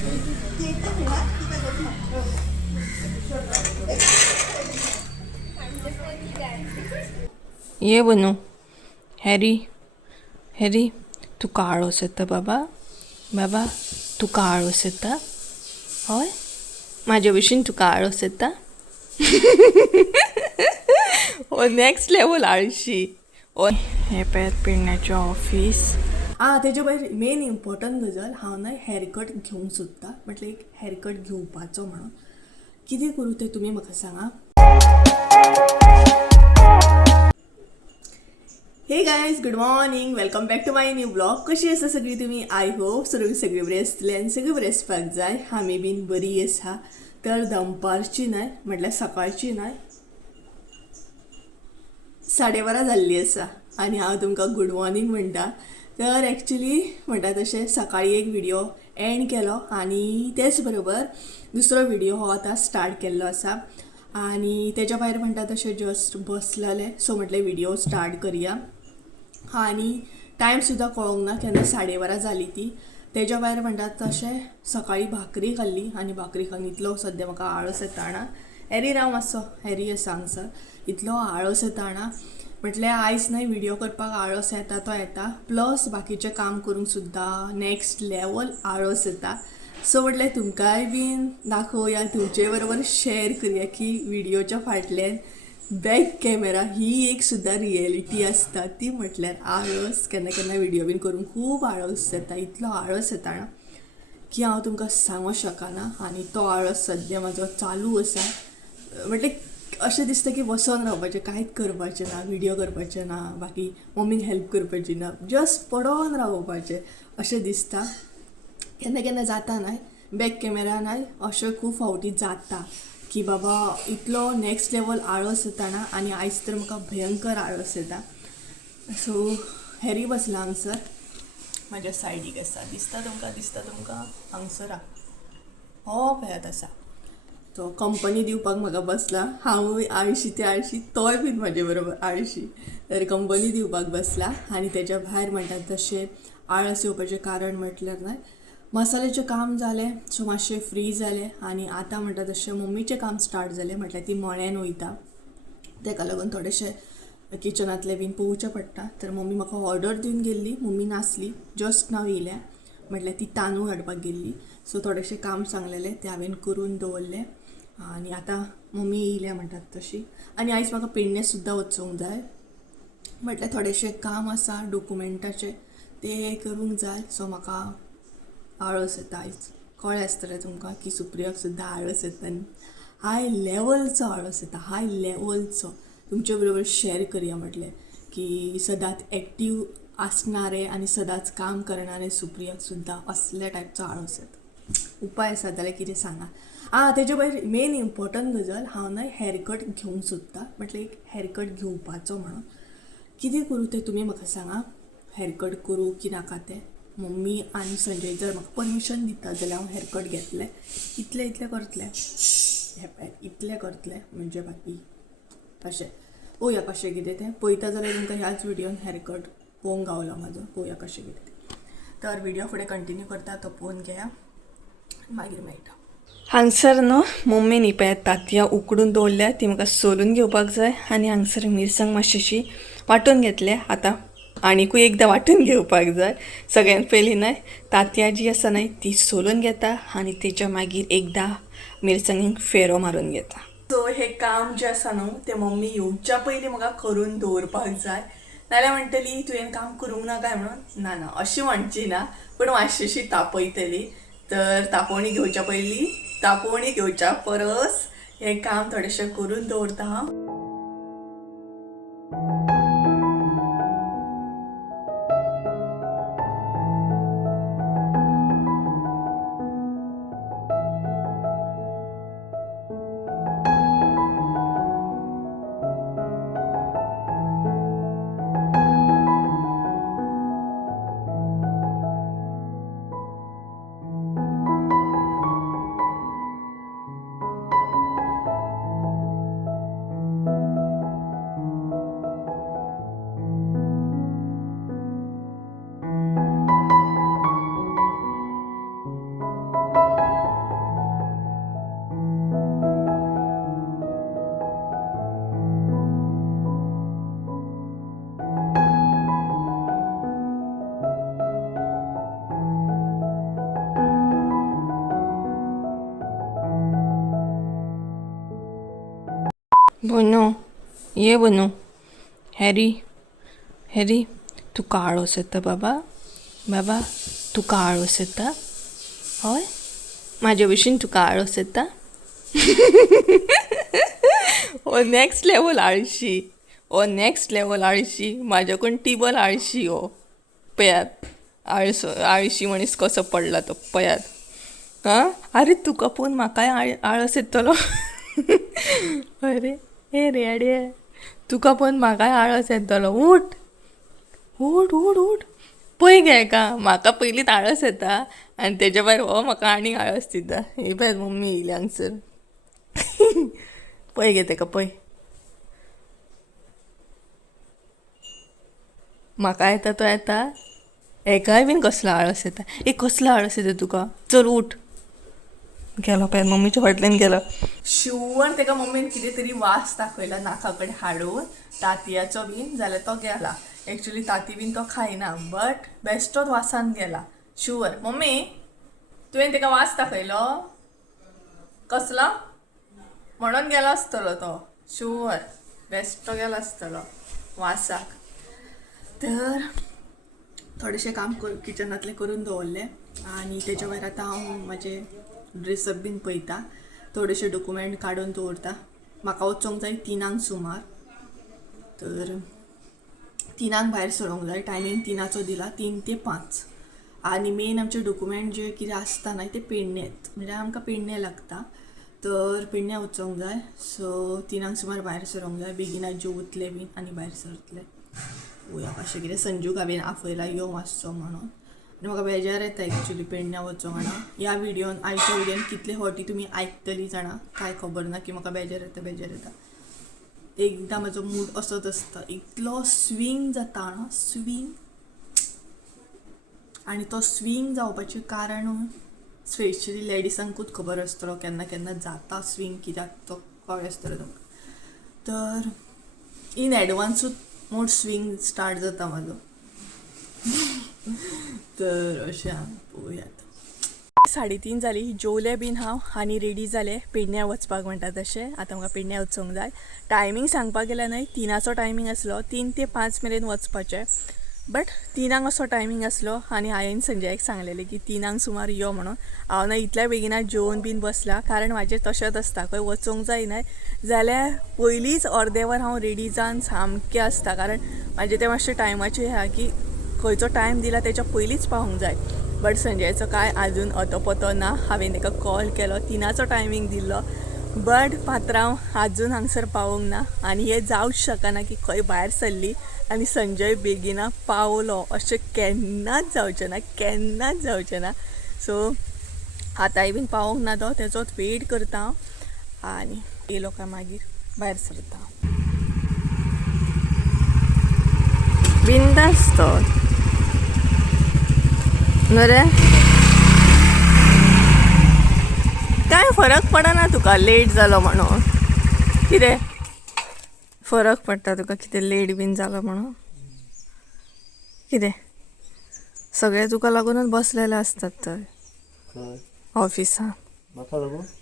ये बनू Harry Harry तुका आळस येता बाबा बाबा तुका आळस येता हय माझ्या भशेन तुका आळस येता ओ नेक्स्ट लेवल आळशी ओ हे पळयात पिण्याचें ऑफिस तेजे भायर मेन इम्पॉर्टंट गजाल हांव न्हय हेअरकट घेवंक सोदता म्हटल्यार एक हेअरकट घेवपाचो म्हणून कितें करूं तें तुमी म्हाका सांगा. Hey guys good morning welcome back to my new blog. कशी आसा सगळी तुमी. आय होप सगळी बरी आसतली आनी सगळी बरी आसपाक जाय. आमी बीन बरी आसा. तर दनपारची न्हय म्हटल्यार सकाळची न्हय 12:30 जाल्ली आसा आनी हांव तुमकां गुड मॉर्निंग म्हणटा. तर एक्चुली म्हणटा तशें सकाळी एक व्हिडिओ एंड केलो आनी तेच बरोबर दुसरो व्हिडिओ हो आतां स्टार्ट केल्लो आसा आनी तेच्या भायर म्हणटा तशें जस्ट बसलेले सो म्हटलें व्हिडिओ स्टार्ट करया आनी टायम सुद्दां कळोंक ना केन्ना 12:30 जाली ती. तेच्या भायर म्हणटात तशें सकाळी भाकरी खाल्ली आनी भाकरी खावन इतलो सद्या म्हाका आळस येताना हॅरी राव मातसो हॅरी आसा हांगसर इतलो आळस येताना म्हटल्यार आयज न्हय व्हिडिओ करपाक आळस येता तो येता प्लस बाकीचें काम करूंक सुद्दां नेक्स्ट लेवल आळस येता. सो म्हटल्यार तुमकांय बीन दाखोवया तुमचे बरोबर शेअर करुया की व्हिडिओच्या फाटल्यान बॅक कॅमेरा ही एक सुद्दां रियलिटी आसता ती म्हटल्यार आळस. केन्ना केन्ना व्हिडिओ बीन करूंक खूब आळस येता इतलो आळस येता ना की हांव तुमकां सांगूंक शकना आनी तो आळस सद्या म्हाजो चालू आसा. म्हटल्यार अशें दिसता की बसून रावपाचें कांयच करपाचें ना व्हिडिओ करपाचें ना बाकी मम्मीक हेल्प करपाची ना जस्ट पडोन रावपाचें अशें दिसता. केन्ना केन्ना जाता न्हय बॅक कॅमेरा न्हय अशें खूब फावटी जाता की बाबा इतलो नेक्स्ट लेवल आळस येता ना आनी आयज तर म्हाका भयंकर आळस येता. सो हॅरी बसला हांगसर म्हाज्या सायडीक आसा दिसता तुमकां हांगसर हो पळयात आसा तो कंपनी दिवपाक म्हाका बसला. हांवूय आळशी ते आळशी तोय बीन म्हाजे बरोबर आळशी तर कंपनी दिवपाक बसला आनी तेच्या भायर म्हणटात तशें आळस येवपाचें कारण म्हटल्यार न्हय मसाल्याचें काम जालें सो मातशें फ्री जालें आनी आतां म्हणटा तशें मम्मीचें काम स्टार्ट जालें म्हटल्यार ती मळ्यान वयता तेका लागून थोडेशें किचनांतलें बीन पळोवचें पडटा. तर मम्मी म्हाका ऑर्डर दिवन गेल्ली मम्मी नासली जस्ट नाव येयल्या म्हटल्यार ती तांदूळ हाडपाक गेल्ली सो थोडेशें काम सांगलेलें तें हांवें करून दवरलें आनी आतां मम्मी येयल्या म्हणटात तशी आनी आयज म्हाका पेडणे सुद्दां वचूंक जाय म्हटल्यार थोडेशें काम आसा डॉक्युमेंटाचें तें करूंक जाय. सो म्हाका आळस येता आयज कळ्ळें आसतलें तुमकां की सुप्रियाक सुद्दां आळस येता न्ही हाय लेवलचो आळस येता हाय लेवलचो. तुमचे बरोबर शेअर करया म्हटलें की सदांच एक्टीव आसणारे आनी सदांच काम करणारे सुप्रियाक सुद्दां असल्या टायपचो आळस येता. उपाय आसा जाल्यार कितें सांगा. तेजे भायर मेन इम्पॉर्टंट गजाल हांव न्हय हेअरकट घेवंक सोदता म्हटल्यार एक हेअरकट घेवपाचो म्हणून कितें करूं तें तुमी म्हाका सांगा. हेअरकट करूं की नाका तें मम्मी आनी संजय जर म्हाका परमिशन दिता जाल्यार हांव हेअरकट घेतलें इतलें करतलें हे पळय इतलें करतलें म्हणजे बाकी अशें पळोवया कशें कितें तें पळयता जाल्यार तुमकां ह्याच व्हिडिओन हेअरकट पळोवंक गावलो म्हाजो पळोवया कशें कितें तें. तर व्हिडिओ फुडें कंटिन्यू करता तो पळोवन घेया मागीर मेळटा. हांगसर न्हू मम्मीन ही पळय तांतयां उकडून दवरल्या ती म्हाका सोलून घेवपाक जाय आनी हांगसर मिरसांग मातशीशी वांटून घेतल्या आतां आनीकूय एकदां वांटून घेवपाक जाय. सगळ्यांत पयलीं न्हय तांतयां जी आसा न्हय ती सोलून घेता आनी तेच्या मागीर एकदां मिरसांगेक फेरो मारून घेता. सो हें काम जें आसा न्हू तें मम्मी येवच्या पयलीं म्हाका करून दवरपाक जाय नाल्यार म्हणटली तुवें काम करूंक ना काय म्हणून ना अशी म्हणची ना पूण मातशीशी तापयतली. तर तापोवणी घेवच्या परस हें काम थोडेशें करून दवरता हांव. बनू ये बनू हॅरी हॅरी तू काळोस येता बाबा बाबा तू काळोस येता हय माझ्या भशेन तू काळोस येता ओ नेक्स्ट लेवल आळशी ओ नेक्स्ट लेवल आळशी माझ्याकडून टिबल आळशी हो पयात आळशी मनीस कसो पडला तो पयात हां अरे तुका पळोवन म्हाकाय आळस येतलो अरे हे रे अडे तुका पळोवन म्हाकाय आळस येतलो उठ उठ उठ उठ पळय गे का म्हाका पयलींच आळस येता आनी तेच्या भायर हो म्हाका आनीक आळस दिता हे पळय मम्मी येयली हांगसर पळय गे तेका पळय म्हाका येता तो येता एकाय बीन कसलो आळस येता एक कसलो आळस येता तुका चल उठ गेलो पळय मम्मीच्या फाटल्यान गेलो शिवण तेका मम्मीन कितें तरी वास दाखयला नाका कडेन हाडून तांतयाचो बीन जाल्यार तो गेला एक्चुली तांती बीन तो खायना बट बेश्टोच वासान गेला शुअर मम्मी तुवें तेका वास दाखयलो कसलो म्हणून गेलो आसतलो तो शुअर बेश्टो गेलो आसतलो वासाक तर थोडेशें काम किचनांतलें करून दवरलें आनी तेच्या भायर आतां हांव म्हाजें ड्रेसअप बीन पळयता थोडेशे डॉक्युमेंट काडून दवरता म्हाका वचोंक जाय 3 सुमार तर 3 भायर सरोंक जाय टायमींग 3 दिला 3 ते 5 आनी मेन आमचे डॉक्युमेंट जे कितें आसता न्हय ते पेडणेंत म्हणजे आमकां पेडणें लागता तर पेडण्या वचोंक जाय सो 3 सुमार भायर सरोंक जाय बेगिना जेवतले बीन आनी भायर सरतले पळोवया कशें कितें संजूक हांवें आफयला यो मातसो म्हणून आनी म्हाका बेजार येता एक्चुली पेडण्या वचोंक जाणा ह्या विडियोन आयच्या विडियोन कितले फावटी तुमी आयकतली जाणा कांय खबर ना की म्हाका बेजार येता एकदां म्हजो मूड असोच आसता इतलो स्विंग जाता ना स्विंग आनी तो स्विंग जावपाचें कारण स्पेशली लेडिसांकूच खबर आसतलो केन्ना केन्ना जाता स्विंग कित्याक तो कळ्ळें आसतलो तुमकां तर इन एडवान्सूच मूड स्विंग स्टार्ट जाता म्हाजो तर अशें पळोवयात 3:30 जाली जेवलें बीन हांव आनी रेडी जालें पेडण्यां वचपाक म्हणटा तशें आतां म्हाका पेडण्यां वचोंक जाय टायमींग सांगपाक गेल्यार न्हय 3 टायमींग आसलो 3 ते 5 मेरेन वचपाचें बट 3 असो टायमींग आसलो आनी हांवें संजयाक सांगलेलें की 3 सुमार यो म्हणून हांव ना इतल्या बेगिना जेवून बीन बसला कारण म्हाजें तशेंच आसता खंय वचोंक जाय न्हय जाल्यार पयलींच अर्दे वर हांव रेडी जावन सामकें आसता कारण म्हाजें तें मातशें टायमाचें आहा की खंयचो टायम दिला तेच्या पयलींच पावूंक जाय बट संजयाचो काय आजून अतोपतो ना हांवें ताका कॉल केलो 3 टायमींग दिल्लो बट पात्रांव आजून हांगसर पावूंक ना आनी हें जावंच शकना की खंय भायर सरली आनी संजय बेगिना पावलो अशें केन्नाच जावचें ना सो आतांय बीन पावोंक ना तो तेचोच वेट करता हांव आनी येयलो काय मागीर भायर सरता बिंदास तो न्हू रे काय फरक पडना तुका लेट जालो म्हणून कितें फरक पडटा तुका कितें लेट बीन जालो म्हणून कितें सगळे तुका लागूनच बसलेले असतात थंय ऑफिसान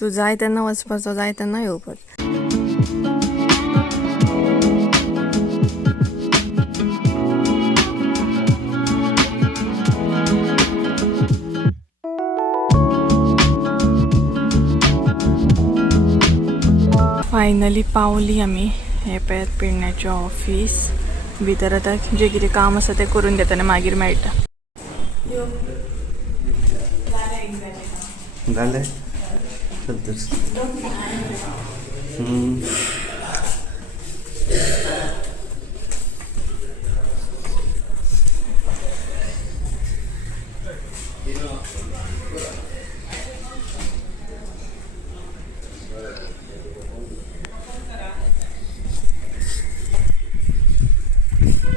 तू जाय तेन्ना वचपाचो जाय तेन्ना येवपाचो फायनली पावली आमी हे पळयात पेडण्याचें ऑफिस भितर आतां जें कितें काम आसा तें करून घेता आनी मागीर मेळटा जालें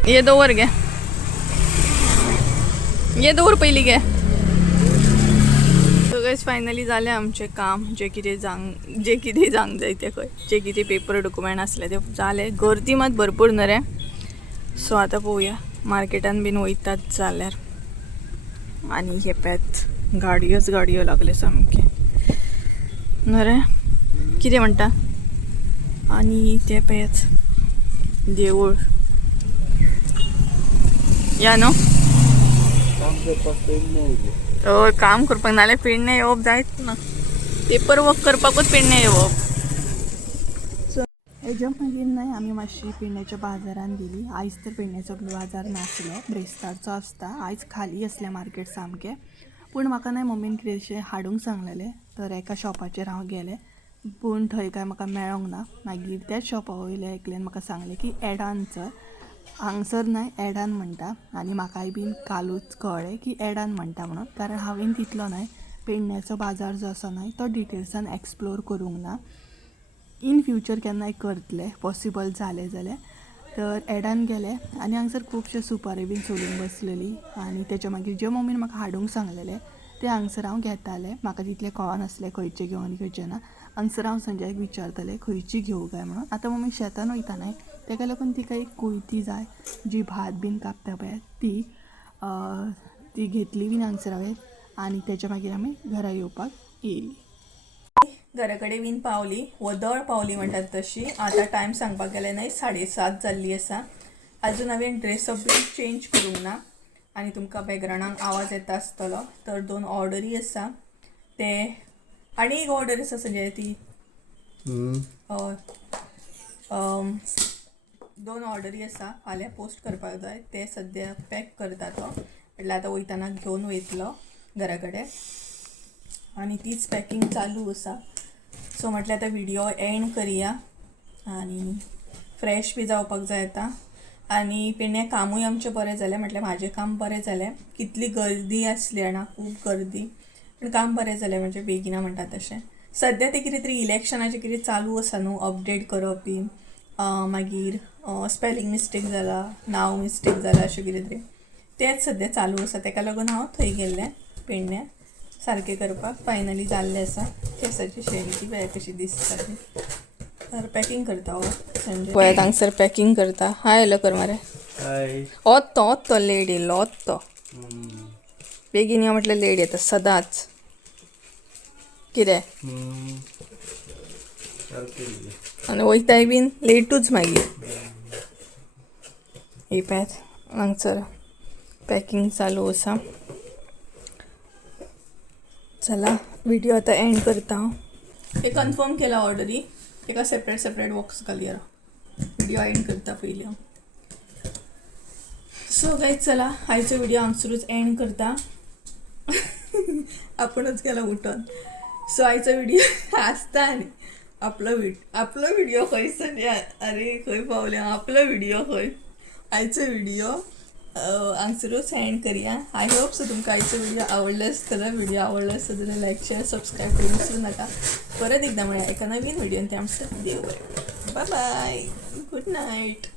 ये दवर गे ये दवर पयली गे सगळेच फायनली जालें आमचें काम जें कितें जावंक जाय तें खंय जे कितें पेपर डॉक्युमेंट आसले ते जालें गर्दी मात भरपूर न्हू रे सो आतां पळोवया मार्केटान बीन वयतात जाल्यार आनी हे पळयात गाडयो लागले सामके न्हू रे कितें म्हणटा आणि ते पेच देऊळ या नो काम करपाक नाल्यार पेडणे येवप जायत ना पेपर वर्क करपाकूच पेडणे येवप हेज्या मागीर न्हय आमी मातशी पेडण्याच्या बाजारान गेली आयज तर पेडण्याचो बाजार नासलो ब्रेस्तारचो आसता आयज खाली असलें मार्केट सामकें पूण म्हाका न्हय मम्मीन कितें अशें हाडूंक सांगलेलें तर एका शॉपाचेर हांव गेलें पूण थंय काय म्हाका मेळोंक ना मागीर त्याच शॉपा वयले एकल्यान म्हाका सांगलें की एडान चल हांगसर न्हय एडान म्हणटा आनी म्हाकाय बीन कालूच कळ्ळें की एडान म्हणटा म्हणून कारण हांवें तितलो न्हय पेडण्याचो बाजार जो आसा न्हय तो डिटेल्सान एक्सप्लोर करूंक ना इन फ्युचर केन्नाय करतले पॉसिबल जालें जाल्यार तर एडान गेले आनी हांगसर खुबशे सुपारी बीन सोलून बसलेली आनी तेच्या मागीर जे मम्मीन म्हाका हाडूंक सांगलेलें ते हांगसर हांव घेतालें म्हाका तितलें कळनासलें खंयचें घेवं आनी खंयचें ना हांगसर हांव संजयाक विचारतलें खंयची घेवं काय म्हणून आतां मम्मी शेतान वयता न्हय तेका लागून तिका एक कुयती जाय जी भात बीन कापता पळय ती घेतली बीन हांगसर हांवें आनी तेच्या मागीर आमी घरा येवपाक येयली घरा कडेन बीन पावली वदळ पावली म्हणटात तशी आतां टायम सांगपाक गेलें न्हय 7:30 जाल्ली आसा अजून हांवें ड्रेसअप बीन चेंज करूंक ना आनी तुमकां बॅकग्रावंडाक आवाज येता आसतलो तर 2 ऑर्डरी आसा ते आनी एक ऑर्डर आसा संजय ती हय 2 ऑर्डरी आसा फाल्यां पोस्ट करपाक जाय ते सद्या पॅक करता तो म्हटल्यार आतां वयताना घेवन वयतलो घरा कडेन आनी तीच पॅकिंग चालू आसा सो म्हटल्यार आतां व्हिडिओ एंड करया आनी फ्रेश बी जावपाक जाय आतां आनी पेडणे कामूय आमचें बरें जालें म्हटल्यार म्हाजें काम बरें जालें कितली गर्दी आसली जाणा खूब गर्दी पूण काम बरें जालें म्हणजे बेगिना म्हणटा तशें सद्या ते कितें तरी इलेक्शनाचें कितें चालू आसा न्हू अपडेट करप बी मागीर स्पेलिंग मिस्टेक जाला नांव मिस्टेक जाला अशें कितें तरी तेंच सद्या चालू आसा तेका लागून हांव थंय गेल्लें पेडण्या सारकें करपाक फायनली जाल्लें आसा केसाची शेणी ती पळय कशी दिसता ती तर पॅकिंग करता हो संजय पळय हांगसर पॅकिंग करता हाय हॅलो कर मरे ओत तो लेट येयलो ओत तो बेगीन या म्हटल्यार लेट येता सदांच कितें आनी वयताय बीन लेटूच मागीर ही पळय हांगसर पॅकिंग चालू आसा चला व्हिडिओ आता एंड करता हांव एक कन्फर्म केला ऑर्डरी एका सेपरेट बॉक्स घालया व्हिडिओ एंड करता पयलीं हांव सो गायज चला आयचो व्हिडिओ हांगसरूच एंड करता आपुणूच गेला उठून सो आयचो व्हिडिओ आसता आनी आपलो व्हिडिओ खंय संजय अरे खंय पावलें आपलो व्हिडिओ खंय आयचो व्हिडिओ हांगसरूच एंड करया आय होप सो तुमकां आयचो व्हिडिओ आवडलो आसतलो व्हिडिओ आवडलो आसता जाल्यार लायक शेअर सबस्क्राईब करूंक विसरू नाका परत एकदा म्हळ्यार एका नवीन व्हिडिओन ते आमचे देव बरें बाय बाय गुड नायट